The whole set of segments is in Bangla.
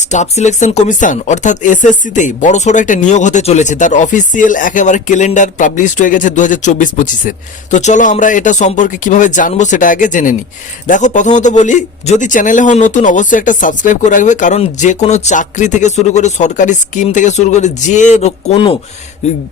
স্টাফ সিলেকশন কমিশন অর্থাৎ এসএসসিতে বড়সড় একটা নিয়োগ হতে চলেছে। তার অফিসিয়াল একেবারে ক্যালেন্ডার পাবলিশড হয়ে গেছে 2024-25-এর। তো চলো আমরা এটা সম্পর্কে কিভাবে জানবো সেটা আগে জেনে নিই। দেখো, প্রথমত বলি, যদি চ্যানেলে হন নতুন অবশ্যই একটা সাবস্ক্রাইব করে রাখবে, কারণ যে কোনো চাকরি থেকে শুরু করে সরকারি স্কিম থেকে শুরু করে যে কোনো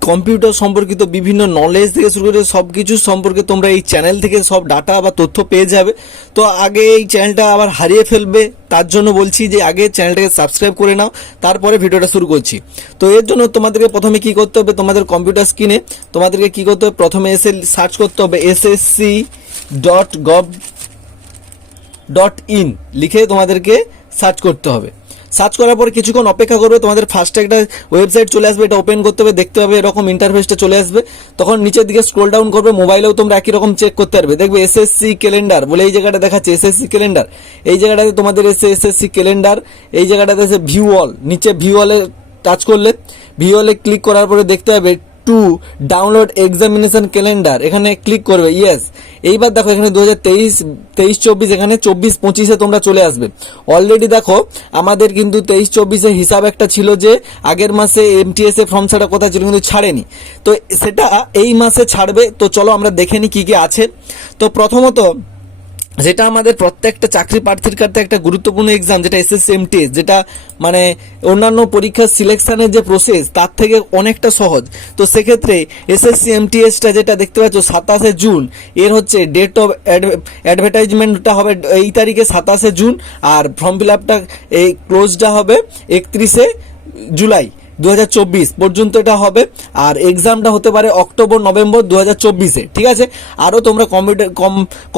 কম্পিউটার সম্পর্কিত বিভিন্ন নলেজ থেকে শুরু করে সব কিছু সম্পর্কে তোমরা এই চ্যানেল থেকে সব ডাটা বা তথ্য পেয়ে যাবে। তো আগে এই চ্যানেলটা আবার হারিয়ে ফেলবে, তার জন্য বলছি যে আগে চ্যানেলটাকে সাবস্ক্রাইব করে নাও, তারপরে ভিডিওটা শুরু করছি। তো এর জন্য তোমাদেরকে প্রথমে কি করতে হবে, তোমাদের কম্পিউটার স্ক্রিনে তোমাদেরকে কি করতে হবে, প্রথমে এসে সার্চ করতে হবে ssc.gov.in লিখে তোমাদেরকে সার্চ করতে হবে। সার্চ করার পর কিছুক্ষণ অপেক্ষা করবে, তোমাদের ফার্স্টে একটা ওয়েবসাইট চলে আসবে, এটা ওপেন করতে হবে, দেখতে হবে এরকম ইন্টারফেসটা চলে আসবে। তখন নিচের দিকে স্ক্রল ডাউন করবে, মোবাইলেও তোমরা একই রকম চেক করতে পারবে, দেখবে এসএসসি ক্যালেন্ডার বলে এই জায়গাটা দেখাচ্ছে এসএসসি ক্যালেন্ডার। এই জায়গাটাতে তোমাদের এসে এসএসসি ক্যালেন্ডার, এই জায়গাটাতে এসে ভিউ অল, নিচে ভিউ অলে টাচ করলে ভিউ অলে ক্লিক করার পরে দেখতে হবে টু ডাউনলোড এক্সামিনেশন ক্যালেন্ডার, এখানে ক্লিক করবে, ইয়েস। এইবার দেখো এখানে 2023-24 এখানে 24-25-এ তোমরা চলে আসবে। অলরেডি দেখো আমাদের কিন্তু 23-24-এ হিসাব একটা ছিল যে আগের মাসে এমটিএস এ ফর্ম ছাড়া কথা ছিল, কিন্তু ছাড়েনি, তো সেটা এই মাসে ছাড়বে। তো চলো আমরা দেখে নিই কি কি আছে। তো প্রথমত যেটা আমাদের প্রত্যেকটা চাকরি প্রার্থীর কাছে একটা গুরুত্বপূর্ণ এক্সাম, যেটা এসএসসি এমটিএস, যেটা মানে অন্যান্য পরীক্ষার সিলেকশনের যে প্রসেস তার থেকে অনেকটা সহজ। তো সেক্ষেত্রে এসএসসি এমটিএসটা যেটা দেখতে পাচ্ছ 27শে জুন এর হচ্ছে ডেট অফ অ্যাডভার্টাইজমেন্টটা হবে এই তারিখে 27শে জুন, আর ফর্ম ফিল আপটা এই ক্লোজটা হবে 31শে জুলাই 2024 পর্যন্ত এটা হবে। আর এক্সামটা হতে পারে অক্টোবর-নভেম্বর 2024-এ, ঠিক আছে। আরও তোমরা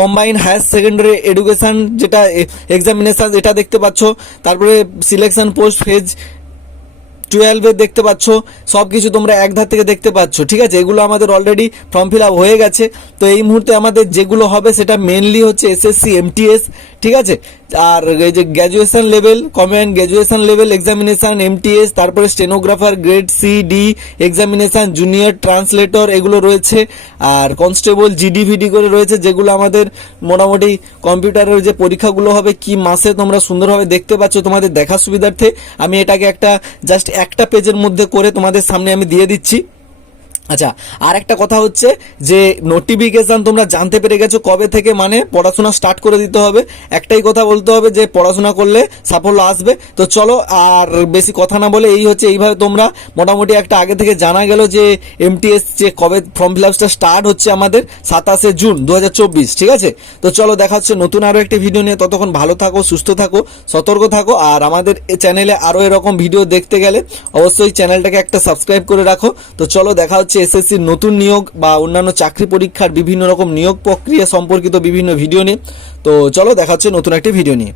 কম্বাইন্ড হায়ার সেকেন্ডারি এডুকেশন যেটা এক্সামিনেশন এটা দেখতে পাচ্ছ, তারপরে সিলেকশন পোস্ট ফেজ 12 দেখতে পাচ্ছ, সব কিছু তোমরা এক ধার থেকে দেখতে পাচ্ছ, ঠিক আছে। এগুলো আমাদের অলরেডি ফর্ম ফিল আপ হয়ে গেছে। তো এই মুহূর্তে আমাদের যেগুলো হবে সেটা মেনলি হচ্ছে এসএসসি এমটিএস, ঠিক আছে। আর এই যে graduation level, combined graduation level examination MTS, তারপরে stenographer grade C D examination, junior translator এগুলো রয়েছে, আর কনস্টেবল জিডিভিডি করে রয়েছে, যেগুলো আমাদের মোটামুটি কম্পিউটারের যে পরীক্ষাগুলো হবে কি মাসে তোমরা সুন্দরভাবে দেখতে পাচ্ছ। তোমাদের দেখার সুবিধার্থে আমি এটাকে জাস্ট একটা পেজের মধ্যে করে তোমাদের সামনে আমি দিয়ে দিচ্ছি। আচ্ছা, আর একটা কথা হচ্ছে যে নোটিফিকেশন তোমরা জানতে পেরে গেছো কবে থেকে, মানে পড়াশোনা স্টার্ট করে দিতে হবে। একটাই কথা বলতে হবে যে পড়াশোনা করলে সাফল্য আসবে। তো চলো আর বেশি কথা না বলে এইভাবে তোমরা মোটামুটি একটা আগে থেকে জানা গেল যে এমটিএস যে কবে ফর্ম ফিল আপটা স্টার্ট হচ্ছে আমাদের 27শে জুন 2024, ঠিক আছে। তো চলো দেখা হচ্ছে নতুন আরও একটি ভিডিও নিয়ে। ততক্ষণ ভালো থাকো, সুস্থ থাকো, সতর্ক থাকো। আর আমাদের চ্যানেলে আরও এরকম ভিডিও দেখতে গেলে অবশ্যই চ্যানেলটাকে একটা সাবস্ক্রাইব করে রাখো। তো চলো দেখা হচ্ছে এসএসসির নতুন নিয়োগ বা অন্যান্য চাকরি পরীক্ষার বিভিন্ন রকম নিয়োগ প্রক্রিয়া সম্পর্কিত বিভিন্ন ভিডিও নিয়ে। তো চলো দেখা হচ্ছে নতুন একটি ভিডিও নিয়ে।